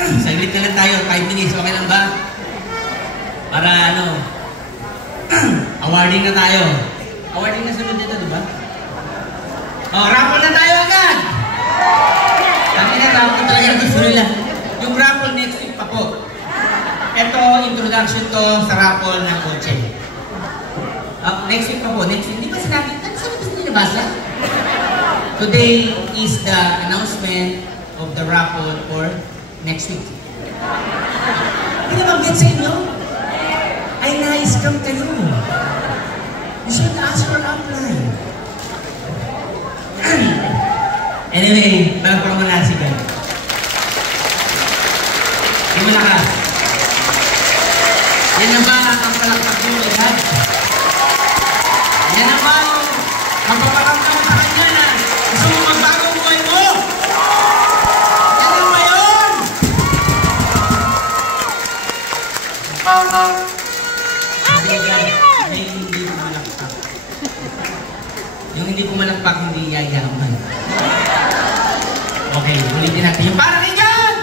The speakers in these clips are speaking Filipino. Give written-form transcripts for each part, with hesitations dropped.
Saglit na lang tayo, 5 minutes, okay lang ba? Para awarding na tayo. Awarding na sunod dito, di ba? Raffle na tayo agad! Kami na raffle talaga gusto nila. Yung raffle next week pa po. Ito, introduction to sa raffle ng kotse. Next week pa po, next week. Di ba sinabi? Saan ba sila nabasa? Today is the announcement of the raffle for next week. Hindi na mag-get sa inyo? Ay, na-scam kayo. You should ask for upline. Anyway, balak mo na si Ben. Hindi mo lakas. Yan na ba ang palakpak mo agad? Yan na ba ang papalakpak mo sa kanya na gusto mo magbagong buhay mo? Yan na ba yun? Hindi pumalakpak. Yung hindi pumalakpak, hindi yayaman. Okay, ulitin natin yung parang ikan!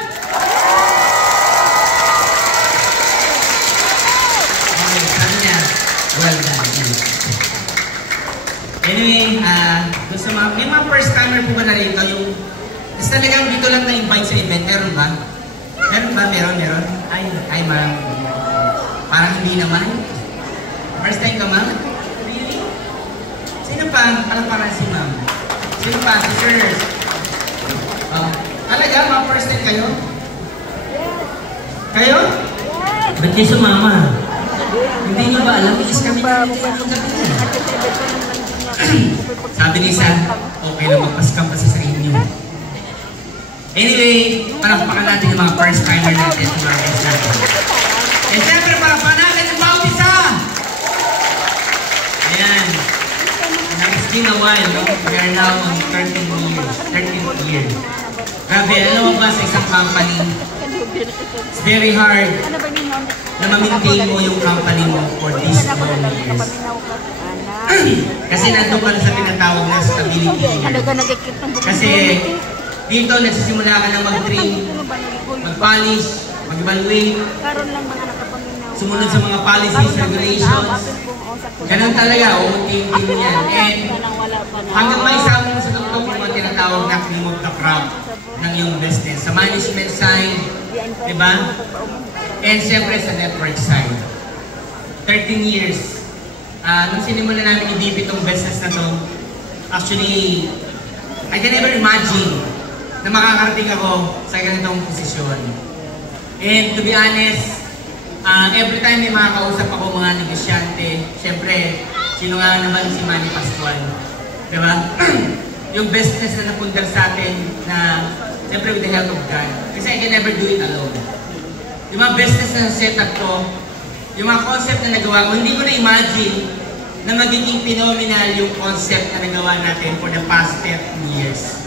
Okay, sabi niya, well done. Anyway, doon sa mga, yung mga first timer po ba na rito, yung is talagang dito lang na-invite sa event, meron ba? Meron ba? Meron? Ay, parang hindi naman. First time ka, ma'am? Really? Sino pa? Parang si ma'am. Sino pa? Sisters? Talaga, mga first time kayo? Kayo? Ba't kayo sumama? Hindi nyo ba alam? Is kami na sabi ni San, okay lang magpaskam kasi sa inyo. Anyway, palakpakan natin yung mga first timer natin sa mga guests natin. And siyempre, palakpakan natin yung bawat isa! Ayan. It's been a while, no? We are now on 13th year. Grabe, alam mo ba sa isang company, it's very hard na ma-maintain mo yung company mo for these long years. Kasi nandun ka na sa tinatawag na stability year. Kasi dito nagsisimula ka na mag-train, mag-polish, mag-evaluate, sumunod sa mga policies, regulations. Ganun talaga, uunti-unti yan. And hanggang may isama mo sa tuktok yung mga tinatawag na cream of the crop ng iyong business. Sa management side, di ba? And siyempre sa network side. 13 years. Nung sinimula namin i-DP itong business na to, actually, I can never imagine na makakarating ako sa ganitong posisyon. And to be honest, every time may makakausap ako mga negosyante, siyempre, sino nga naman si Manny Pascual? Diba? Yung business na napundar sa atin na, siyempre with the help of God. Kasi I can never do it alone. Yung mga business na setup ko, yung mga concept na nagawa ko, hindi ko na-imagine na magiging phenomenal yung concept na nagawa natin for the past 10 years.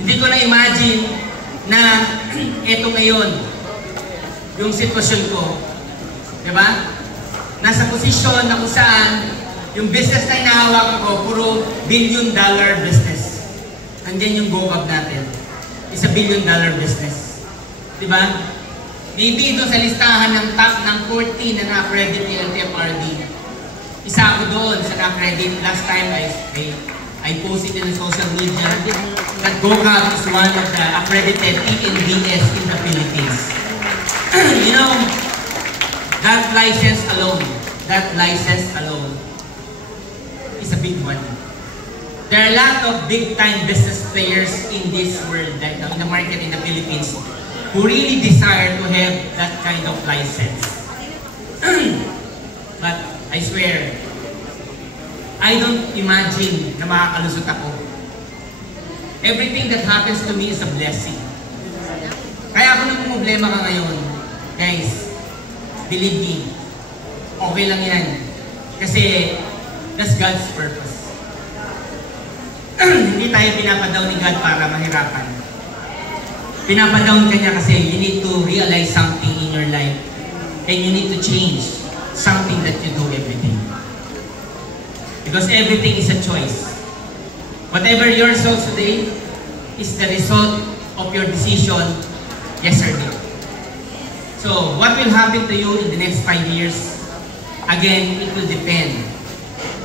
Hindi ko na-imagine na eto ngayon, yung sitwasyon ko. Diba? Nasa posisyon na kung saan yung business na inahawakan ko, puro billion-dollar business. Nandiyan yung GoCap natin. It's a billion-dollar business. Diba? Maybe doon sa listahan ng top ng 40 na na-accredit ni LTFRB. Isa ako doon sa na-accredit. Last time I posted in social media that GoCap is one of the accredited TNBS in the Philippines. You know, that license alone is a big one. There are a lot of big-time business players in this world, right now, in the market in the Philippines, who really desire to have that kind of license. But I swear, I don't imagine na makakalusot ako. Everything that happens to me is a blessing. Kaya ako nang problema ka ngayon, guys, believe me, okay lang yan. Kasi that's God's purpose. Hindi tayo pinapadaw ni God para mahirapan. Pinapadaw ka niya kasi you need to realize something in your life and you need to change something that you do every day. Because everything is a choice. Whatever your result today is the result of your decision yesterday. will happen to you in the next 5 years? Again, it will depend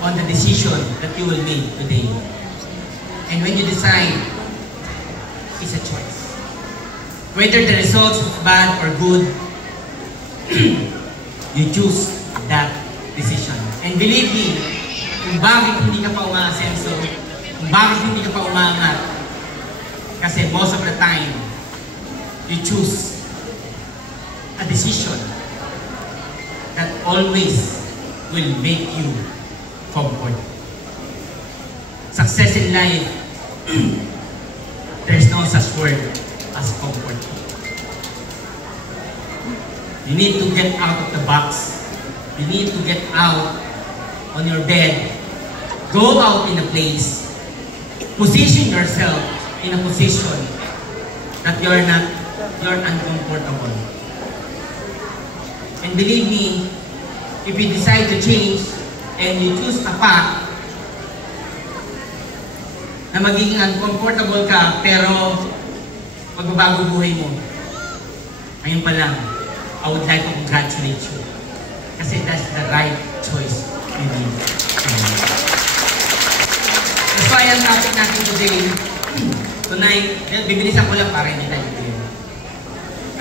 on the decision that you will make today. And when you decide, it's a choice. Whether the results is bad or good, you choose that decision. And believe me, kung bakit hindi ka pa umaasenso, kung bakit hindi ka pa umaangat, kasi most of the time, you choose a decision that always will make you comfort. Success in life, there's no such word as comfort. You need to get out of the box. You need to get out on your bed. Go out in a place. Position yourself in a position that you're uncomfortable. And believe me, if you decide to change and you choose a path na magiging uncomfortable ka pero magbabago buhay mo, ngayon pa lang, I would like to congratulate you. Kasi that's the right choice you made. That's why ang topic natin today, tonight, bibilisan ko lang para hindi tayo clear.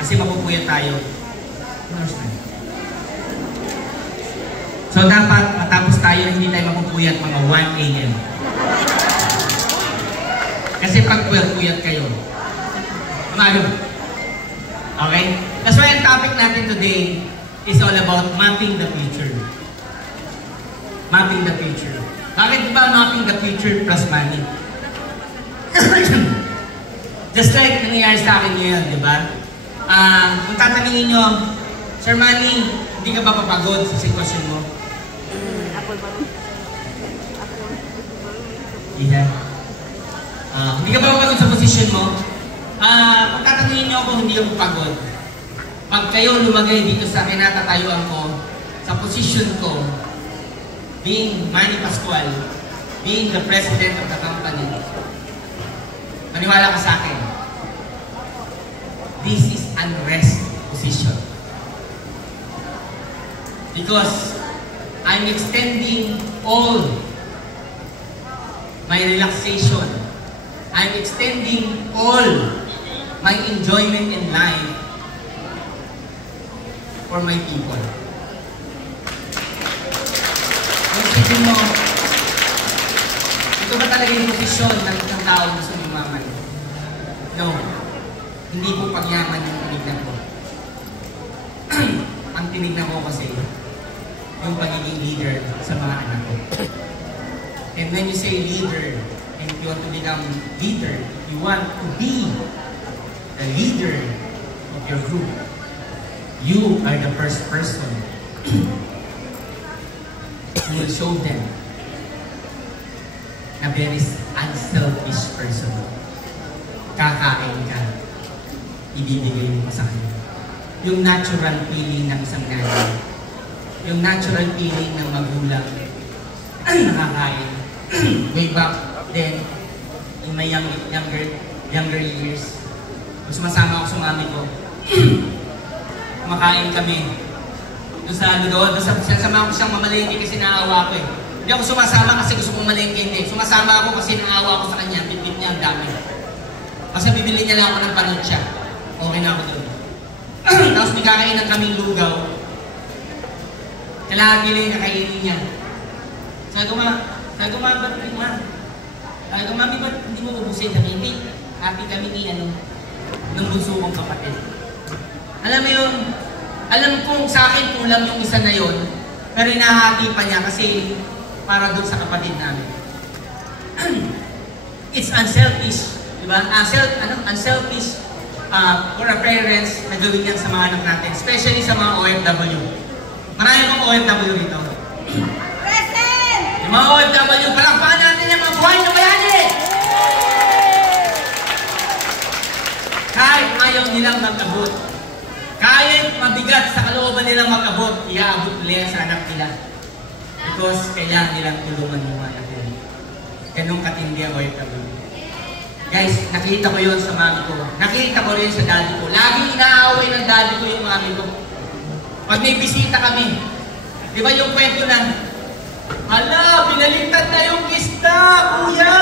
Kasi mapupuyat tayo. So dapat matapos tayo hindi tayo mapupuyat mga 1 AM. Kasi pag puyat kayo, umaga. Okay? That's why ang topic natin today is all about mapping the future. Mapping the future. Bakit ba mapping the future plus money? Just like nangyayari sa akin ngayon, di ba? Kung tatanungin nyo, Sir Manny, hindi ka ba papagod sa sitwasyon mo? Yeah. Hindi ka ba papagod sa posisyon mo? Kung tatanungin nyo ako, hindi ako pagod. Pag kayo lumagay dito sa kinatatayuan ko, sa posisyon ko, being Manny Pascual, being the president of the company, maniwala ka sa akin, this is unrest position. Because I'm extending all my relaxation. I'm extending all my enjoyment in life for my people. Kung isipin mo, ito ba talaga yung posisyon ng isang tao gusto yumaman? No. Hindi po pagyaman yung tinignan ko. Ang tinignan ko kasi, yung pagiging leader sa mga anak ko. And when you say leader, and you want to become leader, you want to be the leader of your group. You are the first person who will show them na very unselfish person. Kakain ka, ibibigay mo sa kanya. Yung natural feeling ng isang nanay, yung natural feeling ng magulang, nakakain. Way back then, in my younger years, kung sumasama ako sa mami ko, kumakain kami. Doon sa ano doon, sinasama ko siyang mamalengke kasi naawa ko eh. Hindi ako sumasama kasi gusto kong malengke, hindi. Sumasama ako kasi naawa ko sa kanya, bitbit niya ang dami. Kasi bibili niya lang ako ng panutya. Okay na ako doon. Tapos may kakainan kaming lugaw. Kailangan pili na kainin niya. Sabi ko, mami, ba't hindi mo ubusin? Hindi. Happy kami ni ng bunso kong kapatid. Alam mo yun, alam kong sa akin kulang yung isa na yun, pero inahati pa niya kasi para doon sa kapatid namin. It's unselfish, di ba? Unselfish for our parents na gawin yan sa mga anak natin, especially sa mga OFW. Marami pong OFW rito. Present! Yung mga OFW, palakpakan natin yung mga buhay na bayani! Kahit ayaw nilang mag-abot, kahit mabigat sa kalooban nilang mag-abot, iaabot nila sa anak nila. Because kailangan nilang tulungan yung anak nila. Ganun katindi ang OFW. Guys, nakita ko yun sa mami ko. Nakita ko rin sa daddy ko. Laging inaaway ng daddy ko yung mami ko. Pag may bisita kami, di ba yung kwento na, hala, binaliktad na yung isda, kuya!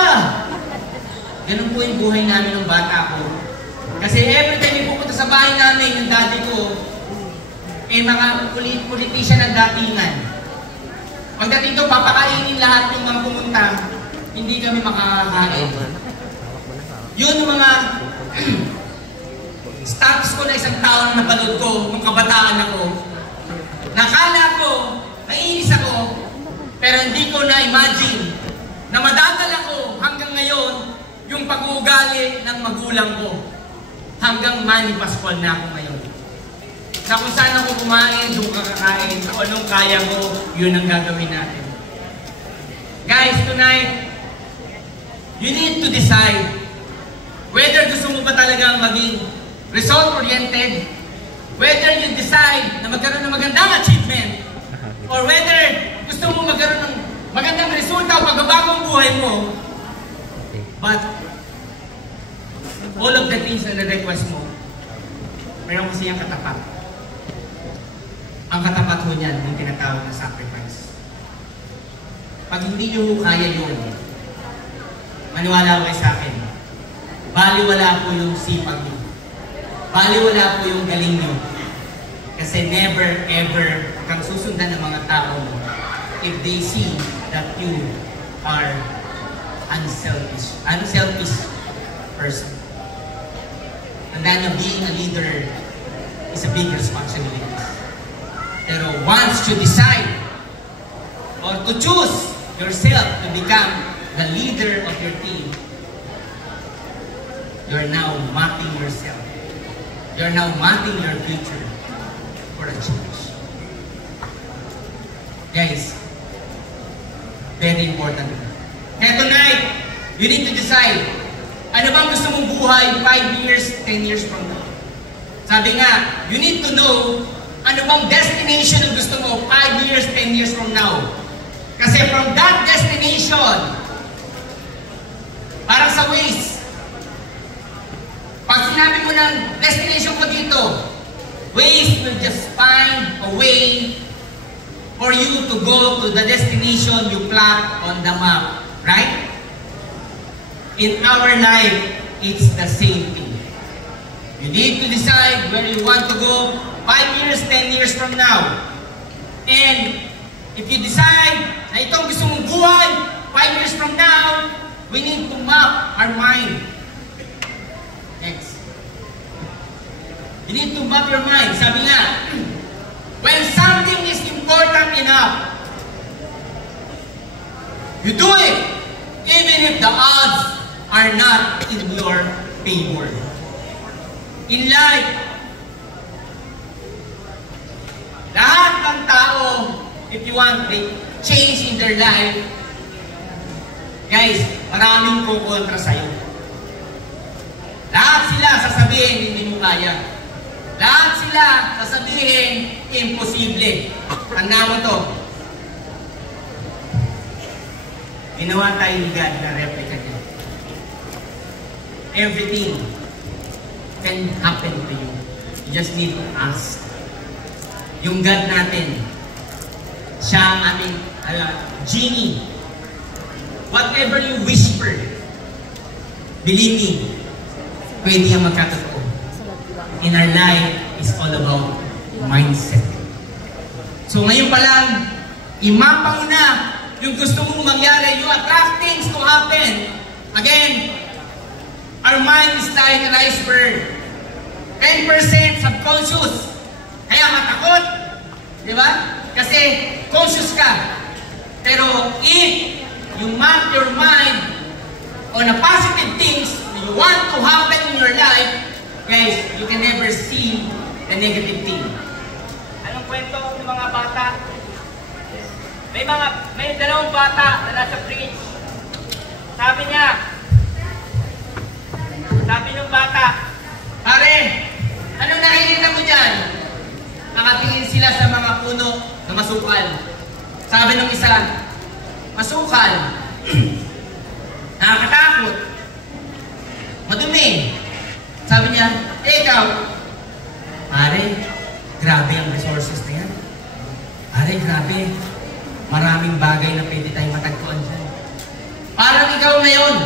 Ganun po yung buhay namin ng bata ko. Kasi every time yung pupunta sa bahay namin, yung daddy ko, mga politician ng datingan. Pagdating to, papakainin lahat ng mga pumunta, hindi kami makakakain. Yun yung mga status ko na isang taon na napanood ko, nung kabataan ako. Nakala ko, naiinis ako, pero hindi ko na-imagine na madadala ko hanggang ngayon yung pag-uugali ng magulang ko. Hanggang Manny Pascual na ako ngayon. Na kung saan ako kumain, doon kakakain, kung anong kaya ko, yun ang gagawin natin. Guys, tonight, you need to decide whether gusto mo ba talagang maging result-oriented, whether you decide na magkaroon ng magandang achievement, or whether gusto mo magkaroon ng magandang resulta o pagbabagong buhay mo, but all of the things na request mo, mayroon kasi yung katapat. Ang katapat ho niyan, yung tinatawag na sacrifice. Pag hindi nyo kaya yun, maniwala ko kayo sa akin, baliwala po yung sipag nyo. Baliwala po yung galing nyo. Kasi never ever kang susundan ng mga tao mo if they see that you are unselfish person. And then being a leader is a big responsibility. Pero once you decide or to choose yourself to become the leader of your team, you're now mapping yourself. You're now mapping your future for a change. Guys, very important. Kaya tonight, you need to decide, ano bang gusto mong buhay 5 years, 10 years from now? Sabi nga, you need to know ano bang destination ang gusto mo 5 years, 10 years from now. Kasi from that destination, parang sa Waze, pag sinabi mo ng destination ko dito, Waze will just find a way for you to go to the destination you plot on the map. Right? In our life, it's the same thing. You need to decide where you want to go 5 years, 10 years from now. And if you decide na itong gusto mong buhay 5 years from now, we need to map our mind. Next. You need to map your mind. Sabi nga, when something is important enough, you do it, even if the odds are not in your favor. In life, lahat ng tao, if you want to change in their life, guys, maraming kukontra sa'yo. Lahat sila sasabihin, hindi mo kaya. Lahat sila sasabihin, imposible. Tanda mo to. Ginawa tayo ni God na replica niya. Everything can happen to you. You just need to ask. Yung God natin, siya ang ating genie. Whatever you whisper, believe me, pwede yung magkatotoo. In our life, is all about mindset. So ngayon pa lang, imapa mo na yung gusto mong mangyari. You attract things to happen. Again, our mind is like an iceberg. 10% subconscious. Kaya matakot. Di ba? Kasi conscious ka. Pero if you map your mind on a positive things you want to happen in your life, guys, you can never see the negative thing. Anong kwento ng mga bata? May dalawang bata na nasa bridge. Sabi ng bata, pare, anong nakikita mo dyan? Nakatingin sila sa mga puno na masukal. Sabi ng isa, masukal. Nakakatakot. Madumi. Sabi niya, ikaw, pare, grabe ang resources na yan. Ay, grabe. Maraming bagay na pwede tayong matagpuan dyan. Parang ikaw ngayon,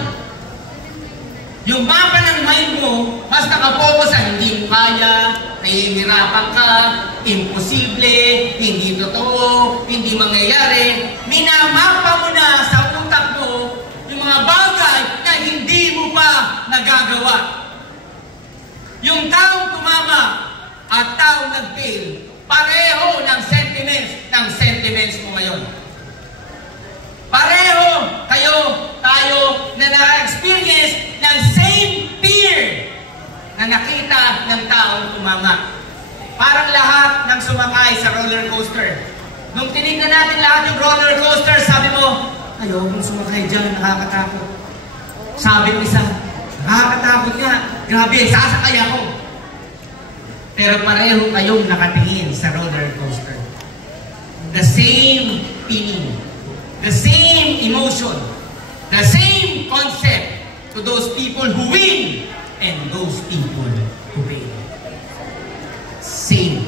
yung mapa ng mind mo, mas nakapokus sa hindi mo kaya, nahihirapan ka, imposible, hindi totoo, hindi mangyayari. Minamapa mo na sa utak mo yung mga bagay na hindi mo pa nagagawa. Yung taong tumama at taong nag-fail, pareho ng sentiments mo ngayon. Pareho tayo na na-experience ng same fear na nakita ng taong tumama. Parang lahat ng sumakay sa roller coaster. Nung tinignan natin lahat yung roller coaster, sabi mo, ayokong sumakay dyan, nakakatakot. Sabi ng isa, nakakatakot nga, grabe, sasakay ako. Pero pareho kayong nakatingin sa roller coaster. The same feeling, the same emotion, the same concept to those people who win and those people who fail. Same.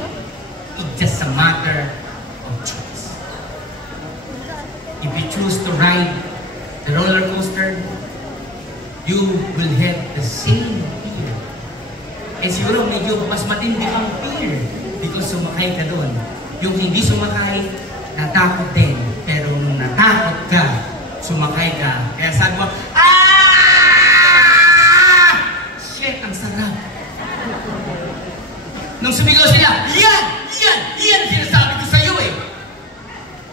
It's just a matter of choice. If you choose to ride the roller coaster, you will have the same fear. Eh siguro medyo mas matindi ang fear because sumakay ka doon. Yung hindi sumakay, natakot din. Pero nung natakot ka, sumakay ka. Kaya sabi mo, shit, ang sarap. Nung sumigaw sila, yan sinasabi ko sa'yo eh.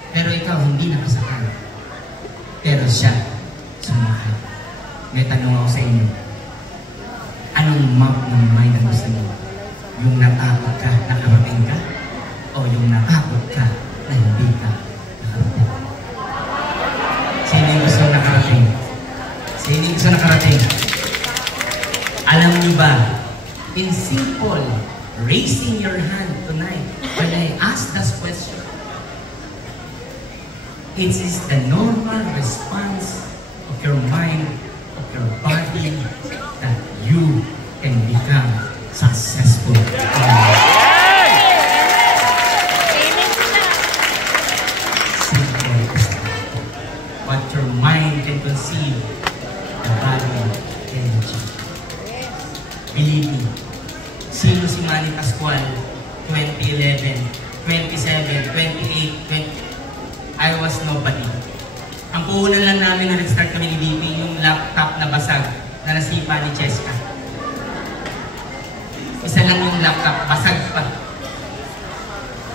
Pero ikaw, hindi nakasakay. Pero siya, sumakay. May tanong ako sa inyo. Anong map ng mind ang gusto mo? Yung natakot ka, nakarating ka? O yung natakot ka, na hindi ka nakarating? Sino yung gusto nakarating? Sino yung gusto nakarating? Alam niyo ba, in simple, raising your hand tonight, when I ask this question, it is the normal response of your mind, of your body, that you can become successful. Simple. What your mind can conceive, the body can achieve. Believe me, sino si Manny Pascual 2011, 27, 28, 20, I was nobody. Ang puhunan lang namin na nag-start kami ni BP, yung laptop na basag na nasipa ni Cheska. Isa lang yung laptop, basag pa.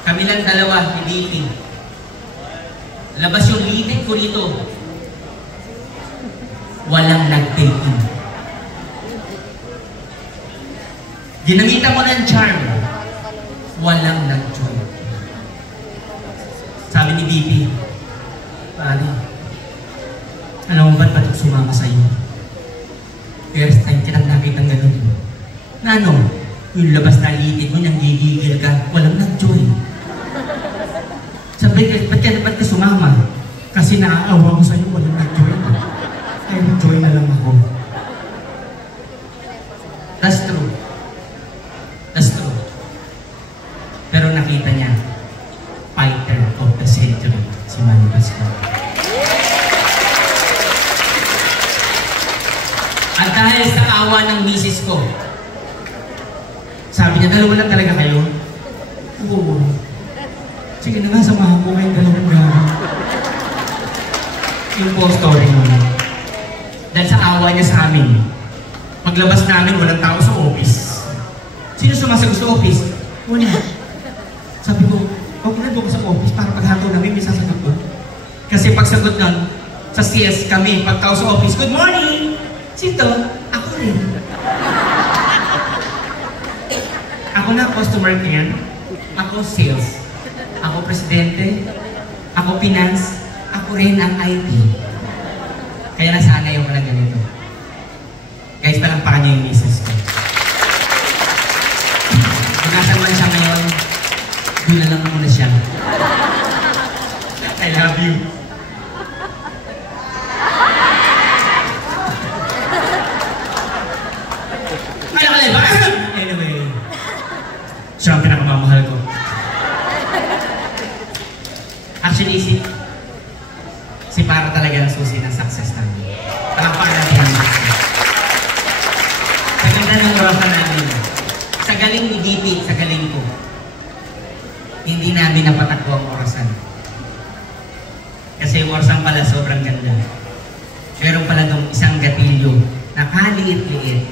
Kami lang dalawa ni BP. Labas yung litid ko rito. Walang nag-take-in. Ginamitan ko ng charm. Walang nag-join. Sabi ni BP, pare, alam mo ba't ba't sumama sa'yo? First time kitang nakitang ganun. Na ano, yung labas na litid mo, niyang gigigil ka, walang nag-join. Sabi ka, ba't ka sumama? Kasi naaawa ko sa'yo, walang nag-join. Ay, nag-join na lang ako. That's true. That's true. Pero nakita niya, fighter of the century, si Manny Pascual. At dahil sa awa ng misis ko, sabi niya, dalawa lang talaga kayo? Oo. Sige na nga, samahan ko kayong dalawang gano'n. Yung po story mo. Dahil sa awa niya sa amin, paglabas namin, walang tao sa office. Sino sumasagot sa office? Wala. Sabi ko, okay na doon ko sa office para paghato namin, may sasagot ko. Kasi pagsagot nun, sa CS kami, pagtao sa office, good morning! Sito, ako rin. Ako na customer care, ako sales, ako presidente, ako finance, ako rin ang IT. Kaya nasanay ako na ganito. Guys, palampakan niyo yung misis ko. Kung nasan man siya ngayon, doon na lang muna siya. I love you. Anyway, siya ang pinakamamahal ko. Actually, si Para talaga ang susi ng success namin. Palakpakan natin ang success. Sa ganda ng orasan namin, sa galing ni DP, sa galing ko, hindi namin napatakbo ang orasan. Kasi yung orasan pala sobrang ganda. Meron pala dong isang gatilyo na kaliit-liit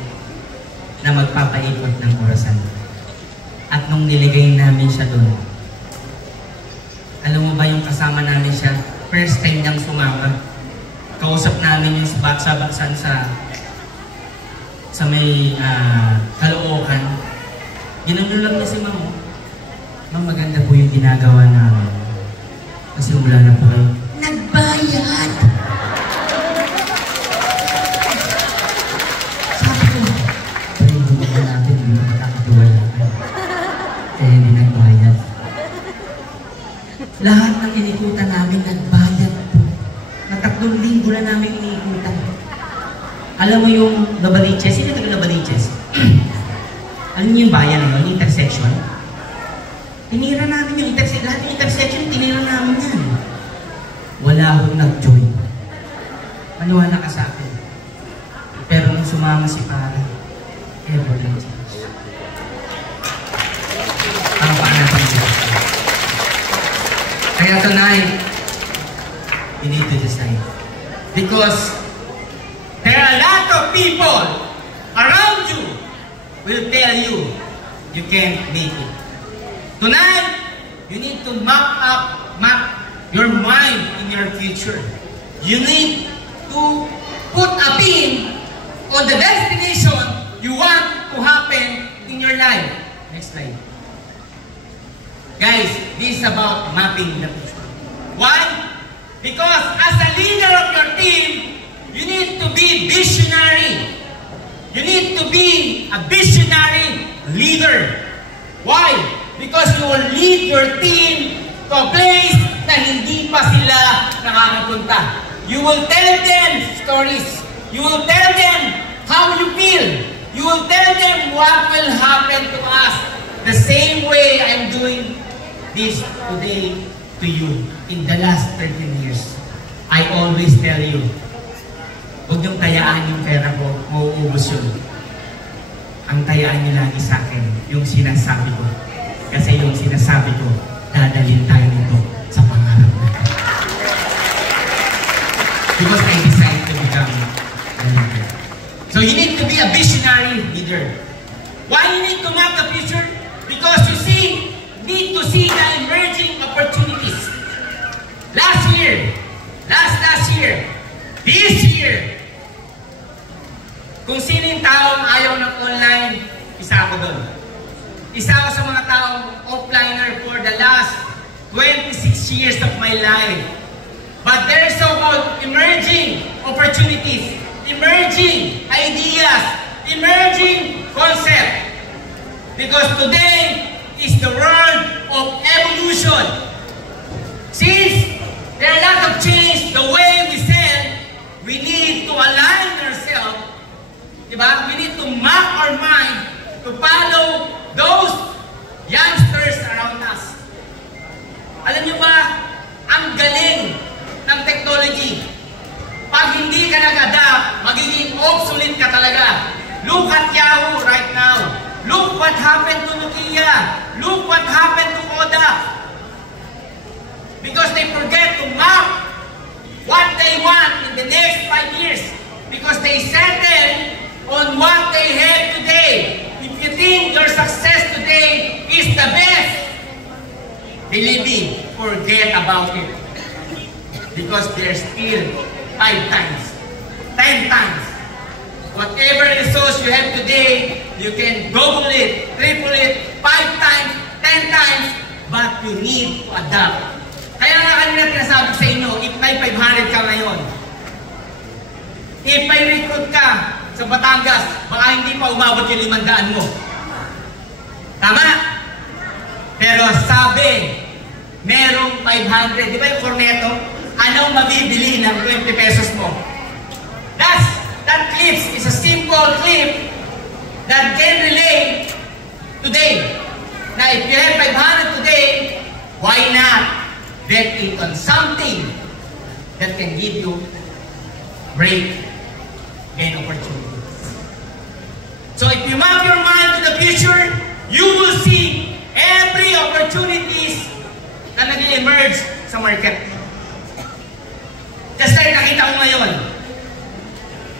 na magpapaikot ng orasan. At nung niligay namin siya doon, alam mo ba yung kasama namin siya, first time niyang sumama. Kausap namin yung baksa-baksan sa may Caloocan. Ginanon lang niya si Ma'am. Ma'am, maganda po yung ginagawa namin. Kasi wala na po kayo. Nagbayad! Sabi ko, pero yung gumawa natin, hindi mo makakatuwalaan. Kaya hindi nagbayad. Lahat ng inikutan namin, nagbayad po. Na 3 linggo na namin inikutan. Alam mo yung Novaliches? Sino ito yung Novaliches? Alam niyo yung bayan na yun, intersection? Tinira namin yung intersection. Lahat yung intersection, tinira namin yan. Wala akong nag-join. Maniwala ka sa akin. Pero nung sumama si Para, everything changed. Ang pangatang siya. Kaya tonight, you need to decide. Because there are a lot of people around you will tell you you can't make it. Tonight, you need to map your mind in your future. You need to put a pin on the destination you want to happen in your life. Next slide. Guys, this is about mapping the future. Why? Because as a leader of your team, you need to be visionary. You need to be a visionary leader. Why? Because you will lead your team to a place na hindi pa sila nakakapunta. You will tell them stories. You will tell them how you feel. You will tell them what will happen to us. The same way I'm doing this today to you in the last 13 years. I always tell you, huwag niyong tayaan yung pera ko, mauubos yun. Ang tayaan niyo lagi sa akin, yung sinasabi ko. Kasi yung sinasabi ko, dadalhin tayo nito sa pangarap natin. Because I decided to become a leader. So you need to be a visionary leader. Why you need to map the future? Because you need to see the emerging opportunities. Last year, this year, kung sino yung taong ayaw ng online, isa ako doon. Isa ako sa mga taong offliner for the last 26 years of my life. But there is so-called emerging opportunities, emerging ideas, emerging concepts. Because today is the world of evolution. Since there are a lot of change, the way we sell, we need to align ourselves. Diba? We need to map our mind to follow those youngsters around us. Alam niyo ba, ang galing ng technology. Pag hindi ka nag-adapt, magiging obsolete ka talaga. Look at Yahoo right now. Look what happened to Nokia. Look what happened to Kodak. Because they forget to map what they want in the next 5 years. Because they settle on what they have today. If you think your success today is the best, believe me, forget about it. Because there's still 5 times, 10 times. Whatever resource you have today, you can double it, triple it, 5 times, 10 times, but you need to adapt. Kaya nga kanina pinasabi sa inyo, if may 500 ka ngayon, if may recruit ka sa Batangas, baka hindi pa umabot yung 500 mo. Tama? Pero sabi, merong 500. Di ba yung corneto? Anong mabibili ng 20 pesos mo? That clip is a simple clip that can relate today. Now, if you have 500 today, why not bet it on something that can give you break and opportunity. So if you map your mind to the future, you will see every opportunities na nag-emerge sa market. Just like nakita ko ngayon,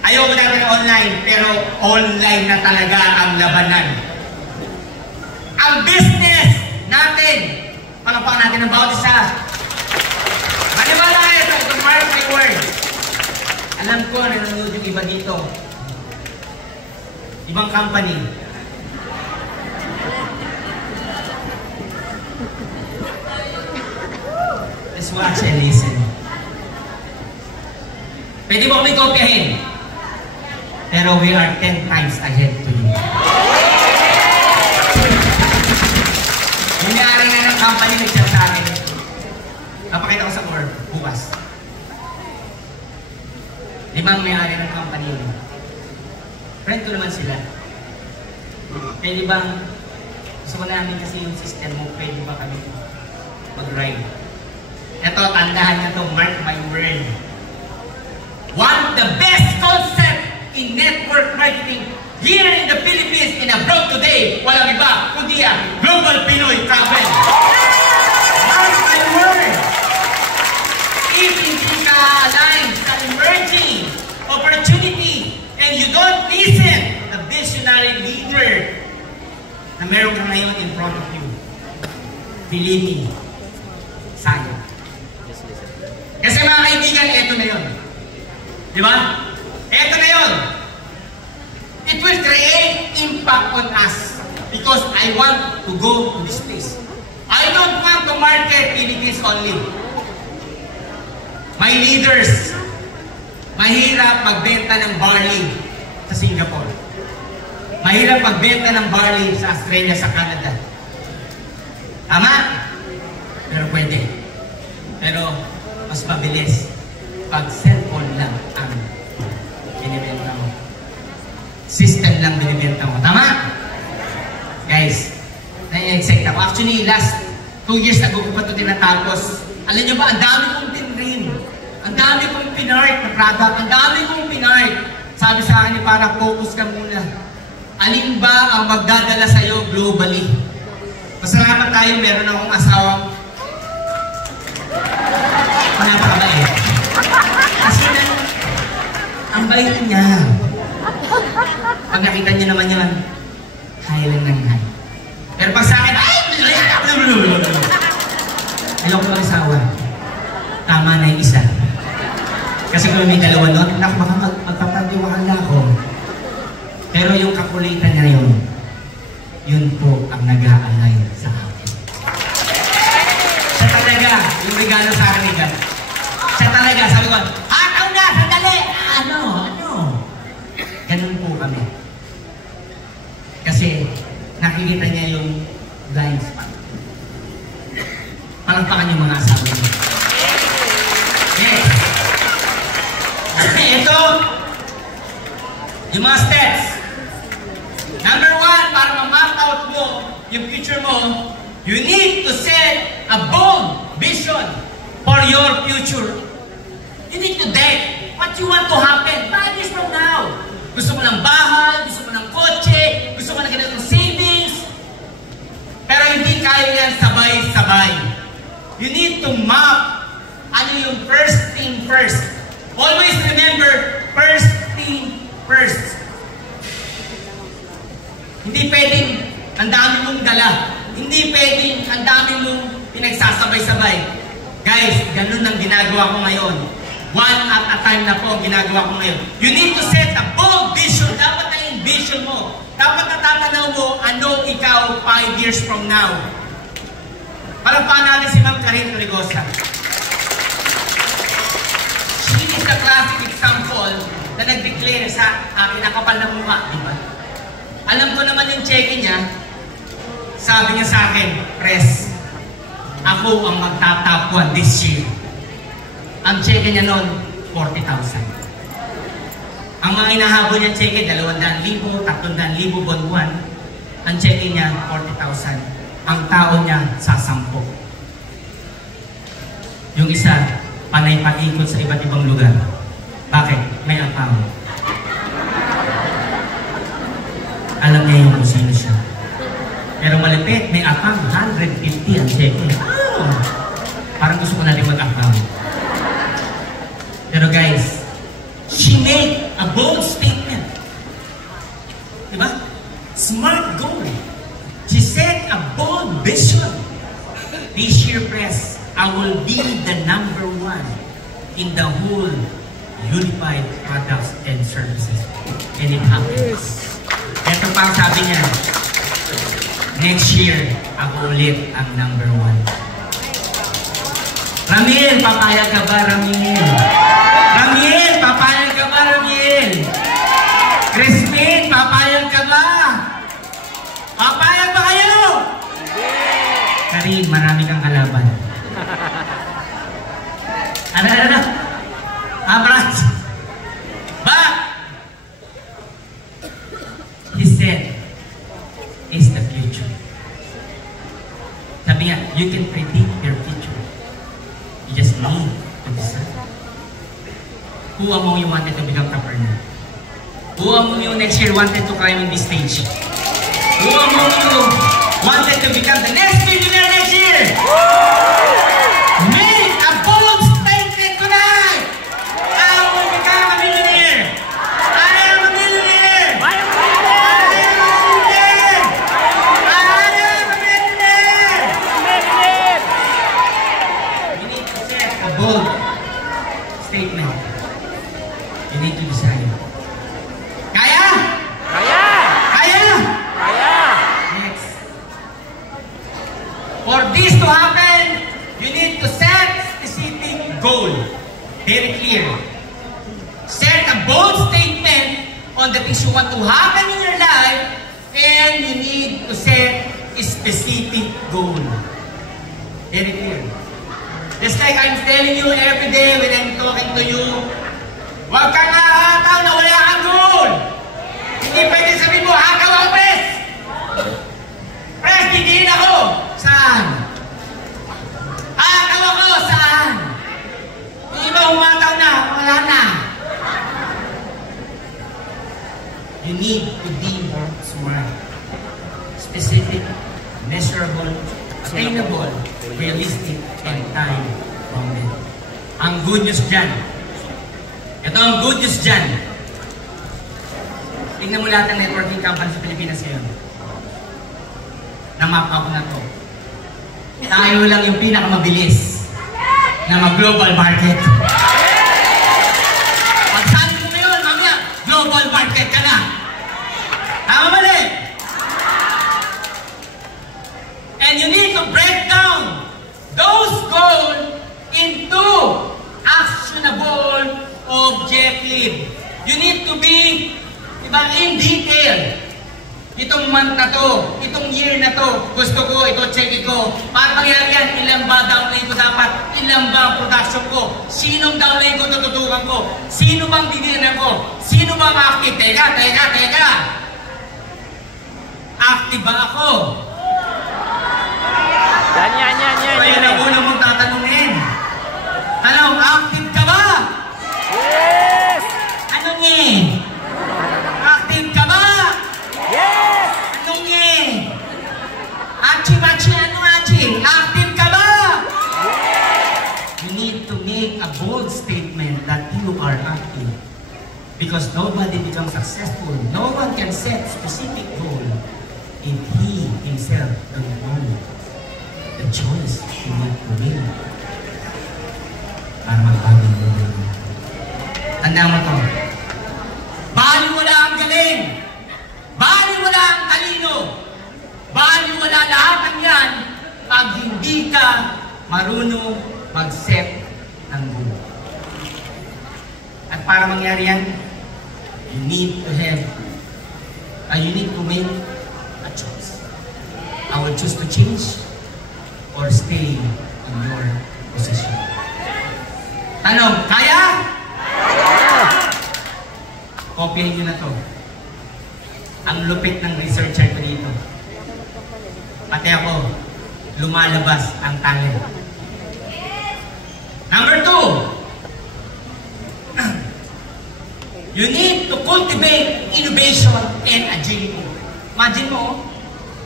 ayoko natin online, pero online na talaga ang labanan. Ang business natin, palapakan natin ang bawat isa. Maniwala kayo sa mark my word. Alam ko, nanonood yung iba dito. Ibang company. Just watch and listen. Pwede mo kami kopyahin. Pero we are 10 times ahead to you. Yung may-ari nga ng company nag-chat sa akin. Napakita ko sa board, bukas. 5 may-ari ng company. Friend ko naman sila. Pwede bang, gusto ko namin kasi yung system mo, pwede ba kami mag-ride? Ito, tandahan na to, mark my word. One of the best concept in network marketing here in the Philippines and abroad today, walang iba, kundi Global Pinoy Travel. Mark my word. If hindi ka aligned sa emerging opportunity and you don't listen the visionary leader na meron ka ngayon in front of you, believe me, sayang. Kasi mga kaibigan, eto na yun. Di ba? Eto na yun. It will create impact on us because I want to go to this place. I don't want to market Philippines only. My leaders, mahirap magbenta ng barley sa Singapore. Mahirap magbenta ng barley sa Australia, sa Canada. Tama? Pero pwede. Pero mas mabilis pag cellphone lang ang binibenta mo. System lang binibenta mo. Tama? Guys, na-excite ako. Actually, last 2 years ago ko pa ito tinatapos. Alam nyo ba, ang dami kong tinrim. Ang dami kong pinart na product. Ang dami kong pinart. Sabi sa akin, para focus ka muna. Alin ba ang magdadala sa'yo globally? Masalamat tayo, meron akong asawang napakabait. Kasi ang bait niya. Pag nakita niyo naman yan, high lang ng high. Pero pag sa akin, ayaw ko mag-asawa. Tama na yung isa. Kasi kung may dalawa nun, baka magpapagdiwakala ako. Pero yung kakulitan na yun po ang nag-a-align sa akin. Siya talaga, yung regalo sa akin, siya talaga, sabi ko, hataw na, sandali! Ano? Ganun po kami. Kasi nakikita niya yung blind spot. Palagpakan yung mga asawa niya. Yes. Ito, yung mga steps. Number 1, para ma-map out mo yung future mo, you need to set a bold vision for your future. You need to date what you want to happen 5 years from now. Gusto mo ng bahay, gusto mo ng kotse, gusto mo ng ganitong savings. Pero hindi kaya yan sabay-sabay. You need to map ano yung first thing first. Always remember, first thing first. Hindi pwedeng ang dami mong dala. Hindi pwedeng ang dami mong pinagsasabay-sabay. Guys, ganun ang ginagawa ko ngayon. One at a time na po ang ginagawa ko ngayon. You need to set a bold vision. Dapat na yung vision mo. Dapat natatanaw mo ano ikaw 5 years from now. Palagpakan natin si Ma'am Karin Rigosa. She is the classic example na nag-declare sa akin na kapal na mukha, di ba? Alam ko naman yung check-in niya. Sabi niya sa akin, Pres, ako ang magta-top 1 this year. Ang check-in niya noon, 40,000. Ang mga inahabol niya check-in, 200,000, 300,000 buwan-buwan. Ang check-in niya, 40,000. Ang tao niya, sa 10. Yung isa, panay paikot sa iba't ibang lugar. Bakit? May apam. Alam niya yung kung sino siya. Pero malapit, may apam, 150 ang cheque. Oh, parang gusto ko na rin mag-apam. Pero guys, she made a bold statement. Diba? Smart goal. She set a bold vision. This year, press, I will be the #1 in the whole unified products and services. And it happens. Ito pa ang sabi niya, next year, ako ulit ang #1. Ramiel, papayag ka ba, Ramiel? Ramiel, papayag ka ba, Ramiel? Crispin, papayag ka ba? Papayag ba kayo? Karin, marami kang kalaban. Ano? Abrams. But, he said, is the future. Sabi nga, you can predict your future. You just need to decide. Who among you wanted to become Capernaum? Who among you next year wanted to climb in this stage? Who among you wanted to become the next millionaire next year? Make a bold statement tonight! I will become a millionaire! I am a millionaire! I am a millionaire! I am a millionaire! You need to set a bold statement. You need to decide. Kaya? Kaya! Kaya! Kaya! Next. For this to happen, you need to set specific goal. Very clear. Set a bold statement on the things you want to happen in your life, and you need to set a specific goal. Very clear. Just like I'm telling you every day when I'm talking to you, huwag kang hahataw na wala kang goal. Hindi pwede sabihin mo, hakaw ako, Pres! Pres, didiin ako! Saan? Hakaw ako! Saan? Yung iba humataw na, wala na. You need to be smart. Specific, measurable, attainable, realistic, and time-bounded. Ang good news dyan. Ito ang good news dyan. Tingnan mo lahat ng networking company sa Pilipinas ngayon. Na-map ako na to. Tayo lang yung pinakamabilis na mag-global market. Pag sabi mo ngayon, mamaya, global market ka na. Tama mali? And you need to break down those goals into actionable objective. You need to be, diba, in detail. Itong month na to, itong year na to, gusto ko, ito check ko. Para mangyari yan, ilan ba downline ko dapat? Ilan ba ang production ko? Sinong downline ko tututukan ko? Sino bang didinan ko? Sino bang active? Teka. Active ba ako? Yan. So yun ang una mong tatanungin. Ano, active ka ba? Yes! Ano niya? Active ka ba? Yes! Ano niya? Achi, ano achi? Active ka ba? Yes! You need to make a bold statement that you are active. Because nobody becomes successful. No one can set specific goal if he himself don't know the choice he need to make para magpagin mo. Tandaan mo to. Baliwala ang galing. Baliwala ang talino. Baliwala lahat ng yan pag hindi ka marunong mag-set ng goal. At para mangyari yan, you need to make a choice. I will choose to change or stay in your position. Tanong, kaya? Kaya! Kopyahin nyo na to. Ang lupit ng researcher ko dito. Pati ako, lumalabas ang talent. You need to cultivate innovation and agility. Imagine mo,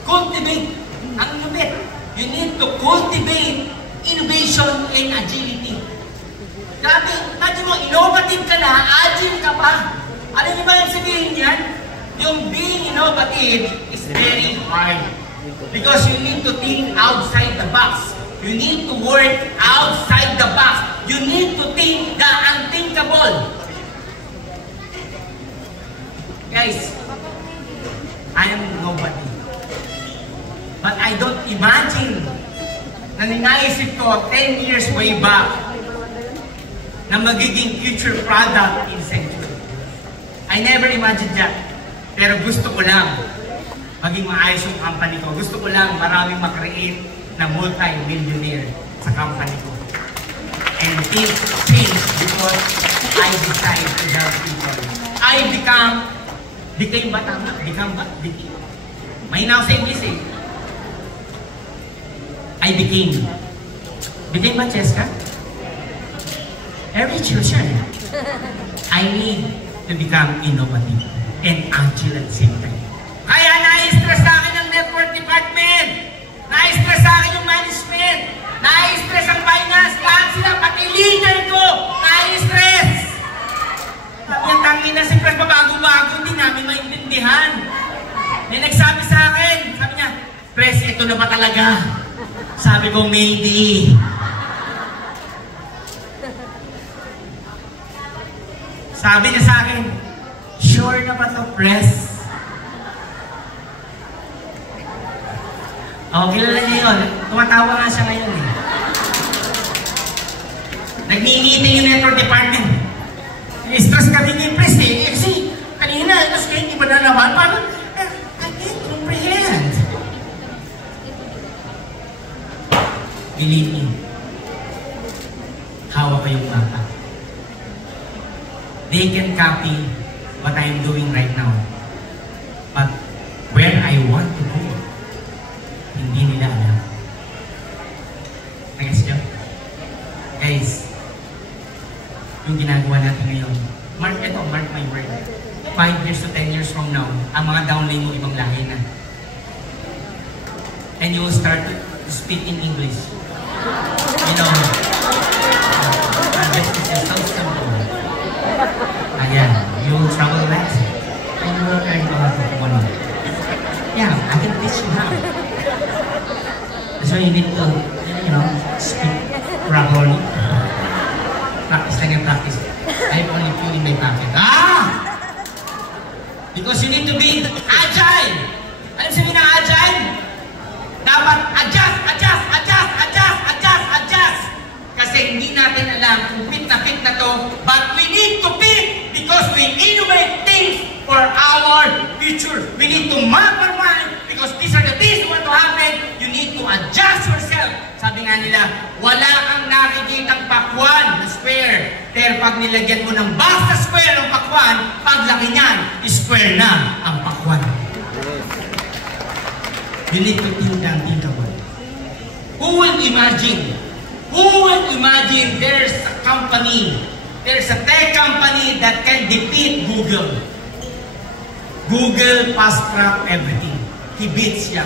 cultivate. Ang lupit. You need to cultivate innovation and agility. Grabe, imagine mo, innovative ka na, agile ka pa. Alam niyo ba yung sabihin niyan? Yung being innovative is very hard. Because you need to think outside the box. You need to work outside the box. You need to think the unthinkable. Guys, I am nobody. But I don't imagine na ninaisip ko 10 years way back na magiging future product in Century. I never imagined that. Pero gusto ko lang maging maayos yung company ko. Gusto ko lang maraming makreate na multi-millionaire sa company ko. And things change because I decide to help people. I became ba tama? Became. Mahina ako sa English eh. I became. Became ba, Cheska? Every children, I need to become innovative and agile at the same time. Kaya na-stress sa akin ang network department. Na-stress sa akin yung management. Na-stress ang finance. Lahat sila, pati leader ko. Na-stress. Sabi niya, tangin na si Pres, bago-bago, hindi namin maintindihan. May nagsabi sa akin, sabi niya, Pres, ito na ba talaga? Sabi ko, maybe. Sabi niya sa akin, sure na ba ito, Pres? Oh, kilala niya yun. Tumatawa nga siya ngayon eh. Nag-meeting yung network department. Stress kami ni Pres eh. Kasi kanina, tapos kayo hindi ba na naman? Parang, I can't comprehend. Believe me, hawak ko yung mapa. They can copy what I am doing right now. But where I want to go, hindi nila alam. Nag-guess nyo? Guys, yung ginagawa natin ngayon, mark my word. 5 years to 10 years from now, ang mga downline mo ibang lahi na. And you will start to speak in English. You know, this is just so simple. Ayan, you will travel next. And you will earn a lot of money. Yeah, I can teach you how. So you need to, you know, speak properly. Practice lang and practice. I have only few in my pocket. Because you need to be agile. Alam sabihin ng agile? Dapat adjust. Kasi hindi natin alam kung fit na to. But we need to fit because we innovate things for our future. We need to map our mind because these are the things that want to happen. You need to adjust yourself. Sabi nga nila, wala kang nakikitang pakwan na square. Pero pag nilagyan mo ng basta square ng pakwan, paglaki niyan, square na ang pakwan. You need to think ng thinkable. Who will imagine there's a company, there's a tech company that can defeat Google? Google fast-track everything. He beats you.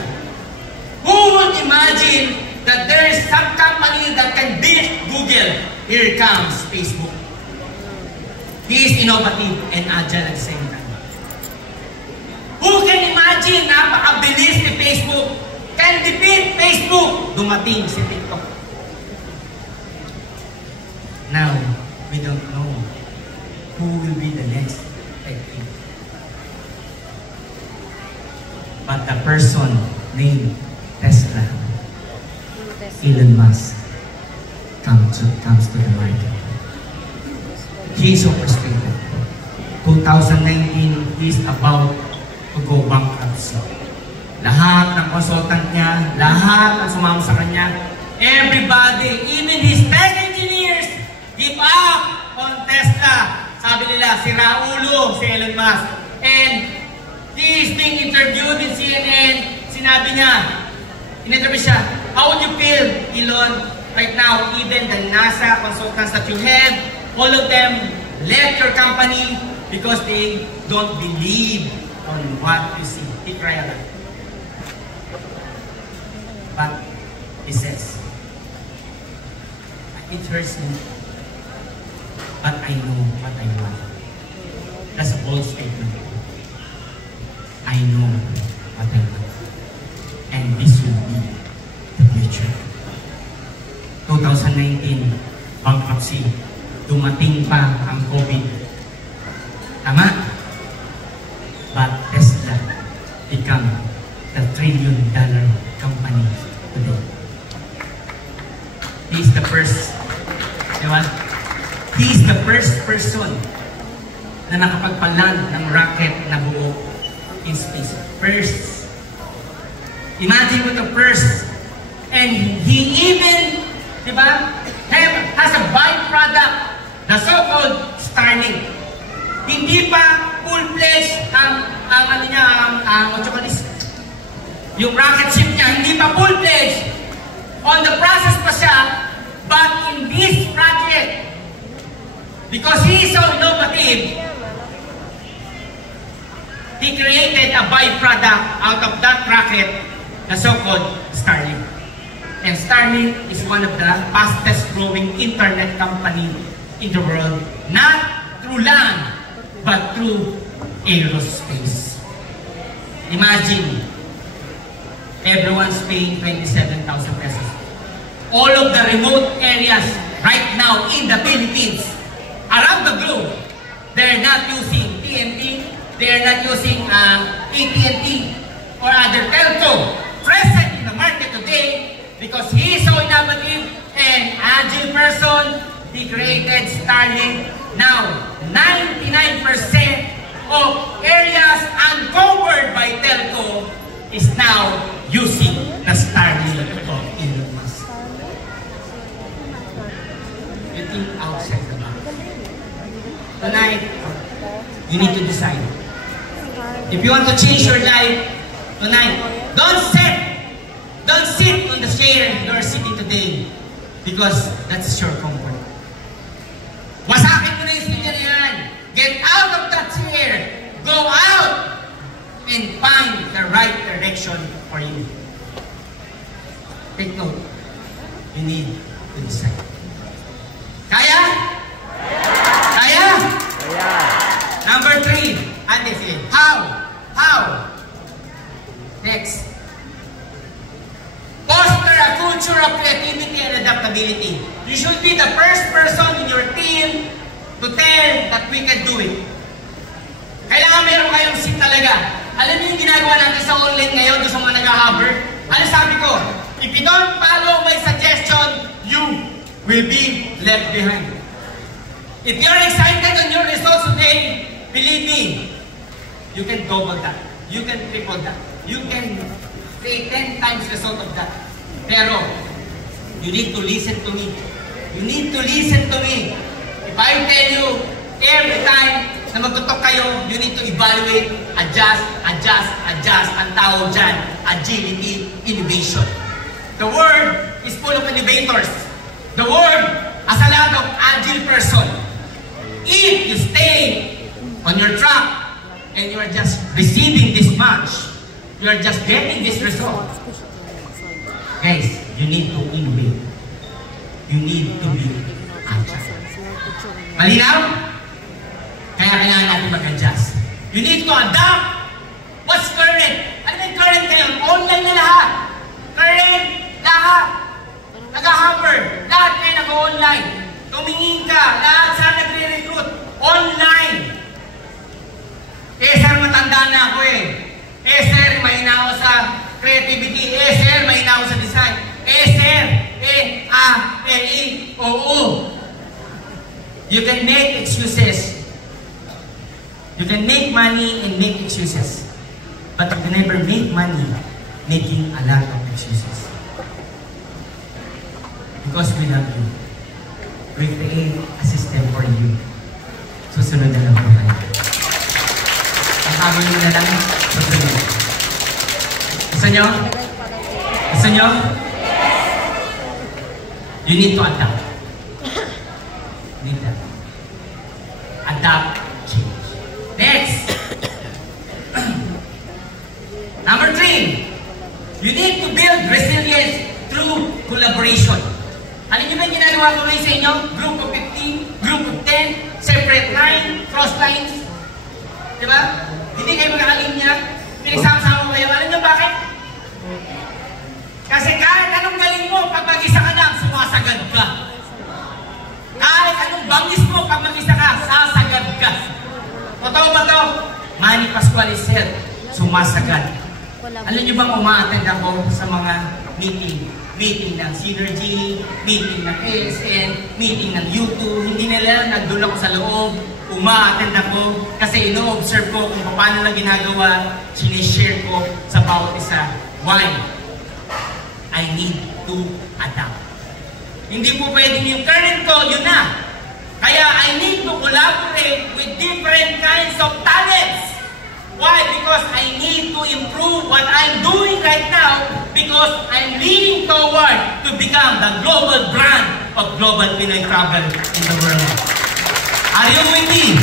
Who would imagine that there is some company that can beat Google? Here comes Facebook. He is innovative and agile at the same time. Who can imagine napakabilis ni Facebook can defeat Facebook? Dumating si TikTok. Now, we don't know who will be the next tech king. But the person named Tesla, Elon Musk, comes to the market. He's so frustrated. 2019, he's about to go bankruptcy. Lahat ng consultant niya, lahat ng sumama sa kanya, everybody, even his tech engineers, give up on Tesla. Sabi nila, si Raulo, si Elon Musk. And he is being interviewed in CNN. Sinabi niya, in-interview siya, how would you feel, Elon, right now, even the NASA consultants that you have, all of them left your company because they don't believe on what you see. He cried a lot. But he says, it hurts me, but I know what I want. That's a bold statement. I know what I want. And this will be the future. 2019, bankruptcy. Dumating pa ang COVID. Tama? But Tesla become the $1 trillion company today. He's the first, diba? He's the first person na nakapagpaland ng rocket na buo in space. First. Imagine mo the first. And he even, diba, has a byproduct, the so-called Starlink. Hindi pa full-fledged yung rocket ship niya, hindi pa full-fledged. On the process pa siya, but in this project, because he is so innovative, he created a byproduct out of that rocket, the so-called Starlink. And Starlink is one of the fastest growing internet company in the world, not through land, but through aerospace. Imagine, everyone's paying 27,000 pesos. All of the remote areas right now in the Philippines, around the globe, they're not using TNT, they're not using AT&T or other telco present in the market today because he is so innovative and agile person. He created Starlink. Now, 99% of areas uncovered by telco is now using the Starlink of Elon Musk. You think outside the box. Tonight, you need to decide. If you want to change your life tonight, don't sit on the chair you are sitting today because that's your comfort. Wasakin mo na yung studio na yan. Get out of that chair. Go out and find the right direction for you. Take note. You need to decide. Kaya? Kaya? Kaya. Number 3. Ande sige. How? Next. Foster a culture of creativity and adaptability. You should be the first person in your team to tell that we can do it. Kailangan meron kayong seat talaga. Alam niyo yung ginagawa natin sa online ngayon doon sa mga nag-hover? Ano sabi ko? If you don't follow my suggestion, you will be left behind. If you're excited on your results today, believe me, you can double that. You can triple that. You can say 10 times result of that. Pero, you need to listen to me. You need to listen to me. If I tell you, every time na magtutok kayo, you need to evaluate, adjust. Ang tawag dyan, agility, innovation. The world is full of innovators. The world has a lot of agile person. If you stay on your track and you are just receiving this much, you are just getting this result. Guys, you need to innovate. You need to be agile. Malinaw? Kaya kailangan natin mag-adjust. You need to adapt. What's current? Ano yung current ngayon? Online na lahat. Current, lahat. Nag-hover. Lahat kayo nag-online. Tumingin ka. Lahat saan nagre-recruit. Online. Sir, matanda na ako eh. Sir, mahina ako sa creativity. Sir, mahina ako sa design. Sir, oo. You can make excuses. You can make money and make excuses. But you can never make money making a lot of excuses. Because we love you. We create a system for you. Susunod na lang po tayo. Ang habol nyo na lang, susunod. Gusto nyo? Gusto nyo? You need to adapt. Need that. Adapt, change. collaboration. Alam niyo ba yung ginagawa ko ngayon sa inyo? Group of 15, group of 10, separate line, cross lines. Diba? Hindi kayo magkakalinya. Pinagsama-sama kayo. Alam niyo bakit? Kasi kahit anong galing mo, pag mag-isa ka lang, sumasagad ka. Kahit anong bangis mo, pag mag-isa ka, sasagad ka. Totoo ba to? Manny Pascual is said, sumasagad. Alam niyo bang uma-attend ako sa mga meeting? Meeting ng Synergy, meeting ng ASN, meeting ng U2. Hindi nila nagdun ako sa loob. Uma-attend ako kasi ino-observe ko kung paano na ginagawa, sinishare ko sa bawat isa. Why? I need to adapt. Hindi po pwedeng yung current ko, yun na. Kaya I need to collaborate with different kinds of talents. Why? Because I need to improve what I'm doing right now because I'm leaning toward to become the global brand of global Pinoy travel in the world. Are you with me?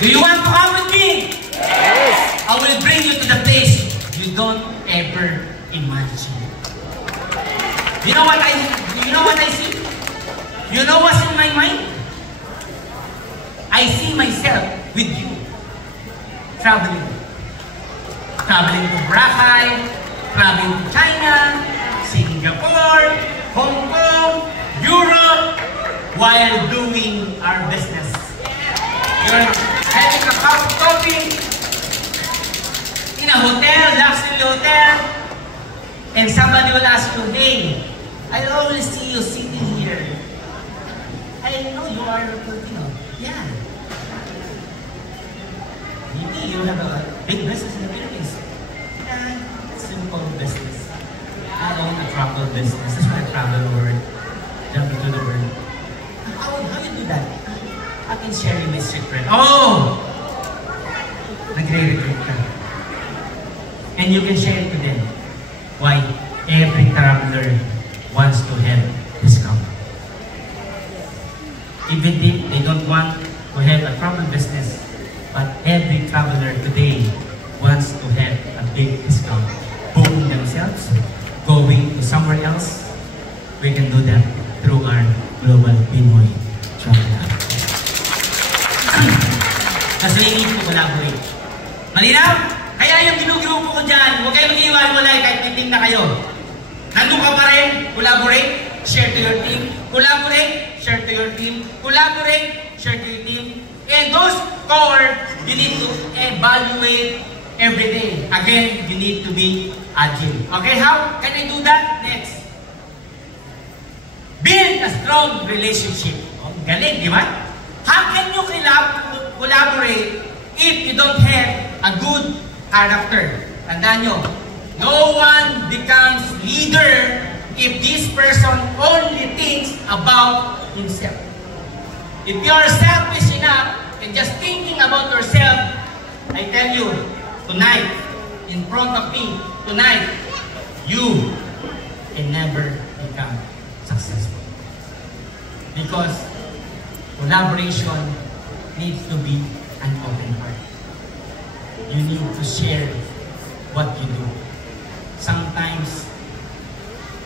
Do you want to come with me? Yes. I will bring you to the place you don't ever imagine. You know what I see? You know what's in my mind? I see myself with you. Traveling to Boracay, traveling to China, Singapore, Hong Kong, Europe, while doing our business. You're having a cup of coffee in a hotel, luxury hotel, and somebody will ask you, hey, I always see you sitting here. I know you are a Filipino. Yeah. Maybe you have a big business in the Philippines. Yeah, simple business. I own a travel business. That's why I travel the world. Jump into the world. How you do that? I can share you my secret. Oh! Nagre-regret ka. And you can share it to them. Why? Every traveler wants to have discount. Even if they don't want to have a travel business, but every traveler today wants to have a big discount. Booking themselves, going to somewhere else, we can do that through our Global Pinoy Travel. Kasi we need to collaborate. Malinaw? Kaya yung ginugrupo ko dyan, huwag kayo mag-iwalay kahit meeting na kayo. Nandun ka pa rin, collaborate, share to your team, collaborate, share to your team, collaborate, share to your team. And those core, you need to evaluate every day. Again, you need to be agile. Okay, how can I do that? Next. Build a strong relationship. Oh, galing, di ba? How can you collaborate if you don't have a good character? Tandaan nyo, no one becomes leader if this person only thinks about himself. If you are selfish enough and just thinking about yourself, I tell you, tonight, in front of me, tonight, you can never become successful. Because collaboration needs to be an open heart. You need to share what you do. Sometimes,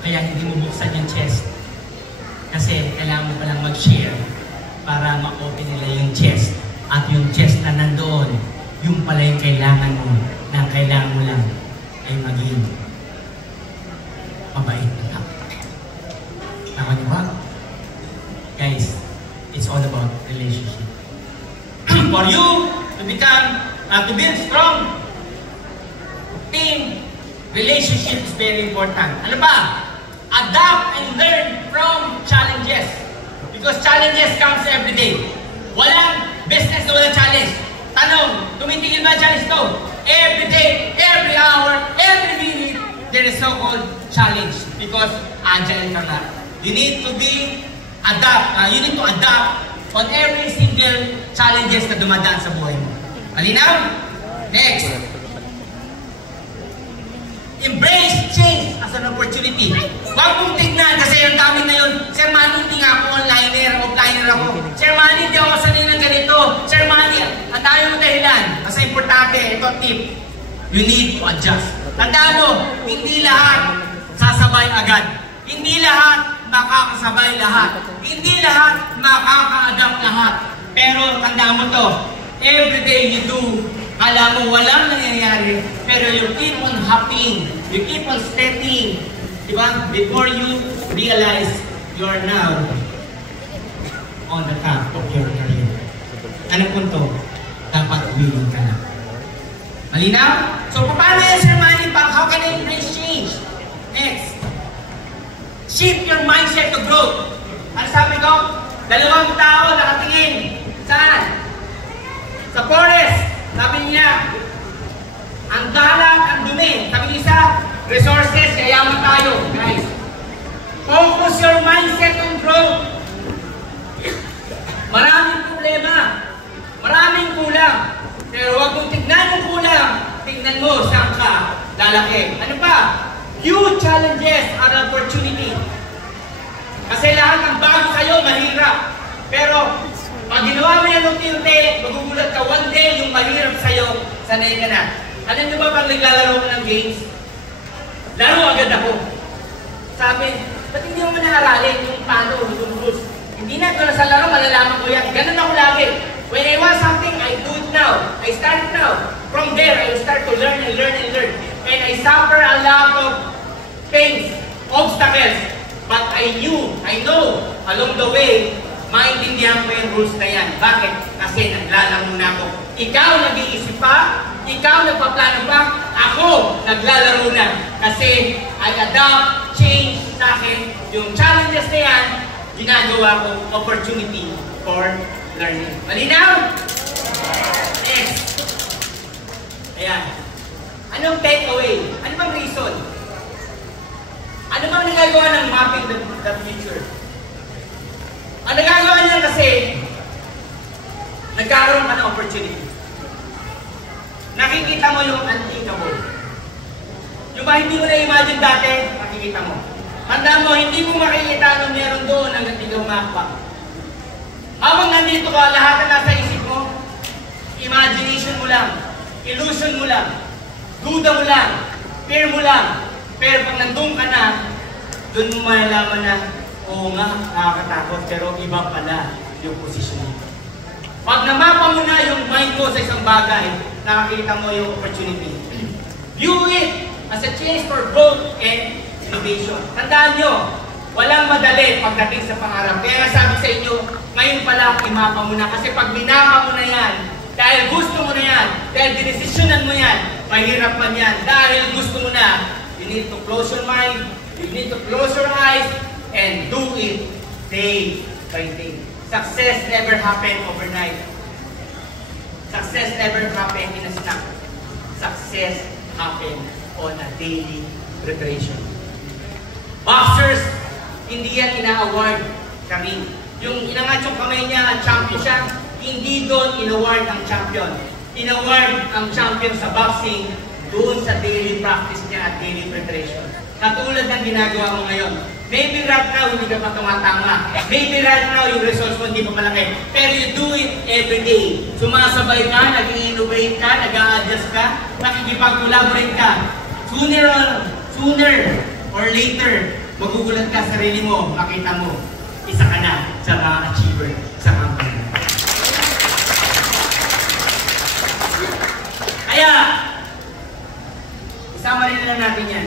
kaya hindi mo buksan yung chest. Kasi kailangan mo palang mag-share para ma-open nila yung chest. At yung chest na nandoon, yung pala yung kailangan mo, na kailangan mo lang ay maging mabait na tao. Tama niyo ba? Guys, it's all about relationship. For you to become, to build strong team, relationship is very important. Ano ba? Adapt and learn from challenges. Because challenges comes every day. Walang business na walang challenge. Tanong, tumitigil ba challenge to? Every day, every hour, every minute, there is so-called challenge. Because agile ka nga. You need to be adapt. You need to adapt on every single challenges na dumadaan sa buhay mo. Malinaw? Next. Embrace change as an opportunity. Huwag mong tignan kasi yung dami na yun. Sir Manny, hindi nga ako onliner, offliner ako. Sir Manny, hindi ako sanay ng ganito. Sir Manny, ang dami mo dahilan. Kasi importante, ito tip. You need to adjust. Tandaan mo, hindi lahat sasabay agad. Hindi lahat makakasabay lahat. Hindi lahat makaka-adapt lahat. Pero tandaan mo to, every day you do, alam mo walang nangyayari, pero you keep on hopping, you keep on stepping, diba? Before you realize you are now on the top of your career. Anong punto? Dapat willing ka na. Malinaw? So, paano yan, Sir Manny? How can I embrace change? Next. Shift your mindset to growth. Ano sabi ko? Dalawang tao nakatingin. Saan? Sa forest. Sabi niya, ang dalat, ang dumi. Sabi niya isa, resources, yayaman tayo. Guys, focus your mindset on growth. Maraming problema. Maraming kulang. Pero huwag mong tignan yung kulang. Tignan mo saan ka lalaki. Ano pa? Huge challenges are opportunity. Kasi lahat ng bago sa'yo, mahirap. Pero, pag ginawa mo yan unti-unti, magugulat ka one day yung mahirap sa'yo, sanay ka na. Alam nyo ba pag naglalaro ko ng games? Laro agad ako. Sabi, ba't hindi mo naaralin yung paano, yung rules? Hindi na ito na sa laro, malalaman ko yan. Ganun ako lagi. When I want something, I do it now. I start it now. From there, I will start to learn and learn and learn. And I suffer a lot of pains, obstacles. But I know, along the way, maintindihan ko yung rules na yan. Bakit? Kasi naglalaro na ako. Ikaw nag-iisip pa, ikaw nagpaplano pa, ako naglalaro na. Kasi I adapt, change sa akin. Yung challenges na yan, ginagawa ko opportunity for learning. Malinaw? Next. Ayan. Anong takeaway? Ano bang reason? Ano bang nagagawa ng mapping the future? Ang nagagawa niya kasi nagkaroon ka ng opportunity. Nakikita mo yung unthinkable. Yung ba hindi mo na-imagine dati, nakikita mo. Tandaan mo, hindi mo makikita anong meron doon hanggang hindi ka umakbang. Habang nandito ka, lahat na nasa isip mo, imagination mo lang, illusion mo lang, duda mo lang, fear mo lang. Pero pag nandun ka na, doon mo malalaman na, oo nga, nakakatakot, pero iba pala yung posisyon mo. Pag namapa mo na yung mind ko sa isang bagay, nakakita mo yung opportunity. View it as a chance for growth and innovation. Tandaan nyo, walang madali pagdating sa pangarap. Kaya sabi sa inyo, ngayon pala, imapa mo na. Kasi pag minapa mo na yan, dahil gusto mo na yan, dahil dinesisyonan mo yan, mahirap man yan. Dahil gusto mo na, you need to close your mind, you need to close your eyes, and do it day by day. Success never happened overnight. Success never happened in a snap. Success happened on a daily preparation. Boxers, hindi yan ina-award kami. Yung inangat yung kamay niya, champion siya, hindi doon in-award ang champion. In-award ang champion sa boxing doon sa daily practice niya at daily preparation. Katulad ng ginagawa mo ngayon. Maybe right now hindi ka pa tumatama. Maybe right now yung results mo hindi pa malaki. Pero you do it every day. Sumasabay ka, nag-innovate ka, nag-a-adjust ka, nakikipag-collaborate ka. Sooner or later, magugulat ka sa sarili mo, makita mo, isa ka na sa mga achiever sa company. Kaya, isama rin lang natin yan.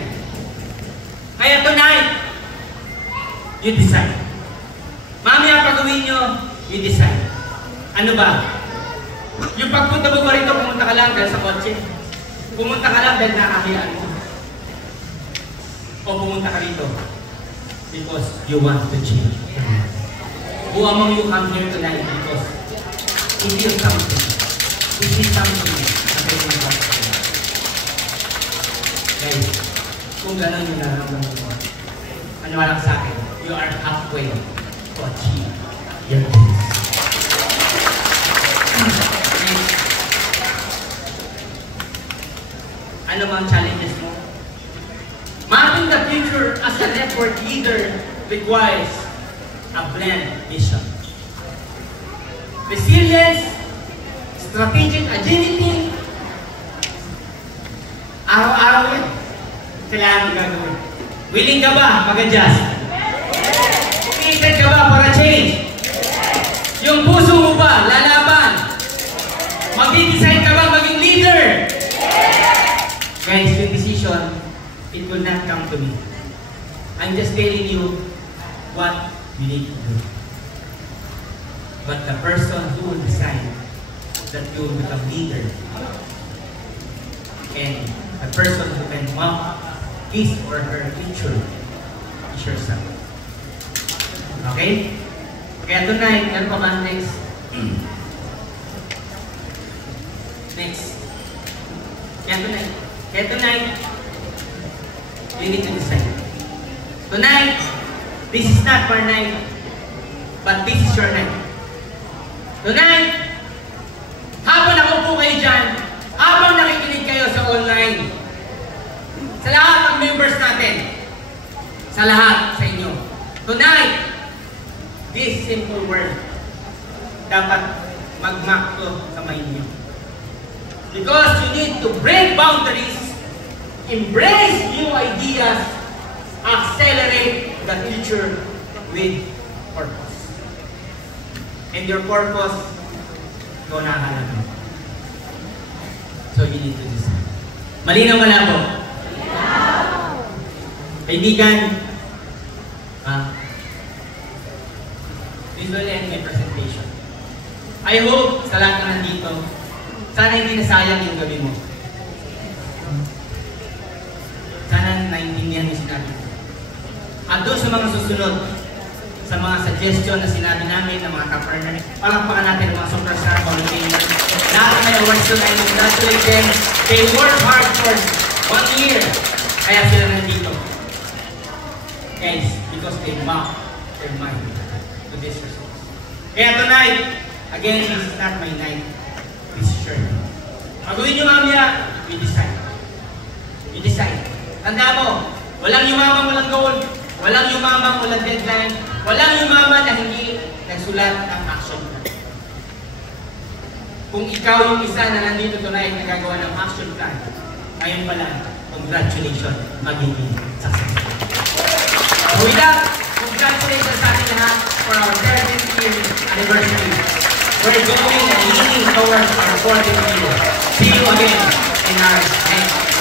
Kaya tonight, you decide. Mamaya pag-uwi nyo, you decide. Ano ba? Yung pagpunta mo ba rito, pumunta ka lang dahil sa kotse? Pumunta ka lang dahil nakakayaan mo? O pumunta ka rito because you want to change? Who among you come here tonight because you feel something? You see something na pwede mo. Guys, kung gano'n yung nararamdaman mo, ano lang sa akin, you are halfway to achieve your dreams. Ano mang challenges mo? Mapping the future as a network leader requires a blend vision. Resilience, strategic agility, araw-araw yan. Kailangan mo gagawin. Willing ka ba mag-adjust? Committed ka ba para change? Yung puso mo ba lalaban? Mag-decide ka ba maging leader? Guys, yung decision, it will not come to me. I'm just telling you what you need to do. But the person who will decide that you will become leader and the person who can map his or her future is yourself. Okay? Kaya tonight, meron pa ba next? Next. Kaya tonight, you need to decide. Tonight, this is not our night, but this is your night. Tonight, habang nakaupo kayo dyan, habang nakikinig kayo sa online, sa lahat ng members natin, sa lahat sa inyo, tonight, this simple word, dapat mag-mark to sa mind nyo. Because you need to break boundaries, embrace new ideas, accelerate the future with purpose. And your purpose, ikaw nakakalaman. So you need to decide. Malinaw malabo? Kaibigan, this will end my presentation. I hope sa lahat na nandito, sana hindi nasayang yung gabi mo. Sana naintindihan yung sinabi mo. At doon sa mga susunod, sa mga suggestion na sinabi namin ng mga ka-partner, palakpakan natin ang mga superstar volunteers. Lahat may awards doon ay congratulate them. They work hard for 1 year. Kaya sila nandito. Guys, because they map their mind to this resource. Kaya tonight, again, this is not my night. This is your night. Pagawin nyo mamaya, we decide. We decide. Tanda mo, walang yumamang walang goal. Walang yumamang walang deadline. Walang yumaman na hindi nagsulat ng action plan. Kung ikaw yung isa na nandito tonight na gagawa ng action plan, ngayon pa lang, congratulations, magiging successful. So with that, congratulations sa ating lahat for our 30th year anniversary. We're going and leaning towards our 40th year. See you again in our next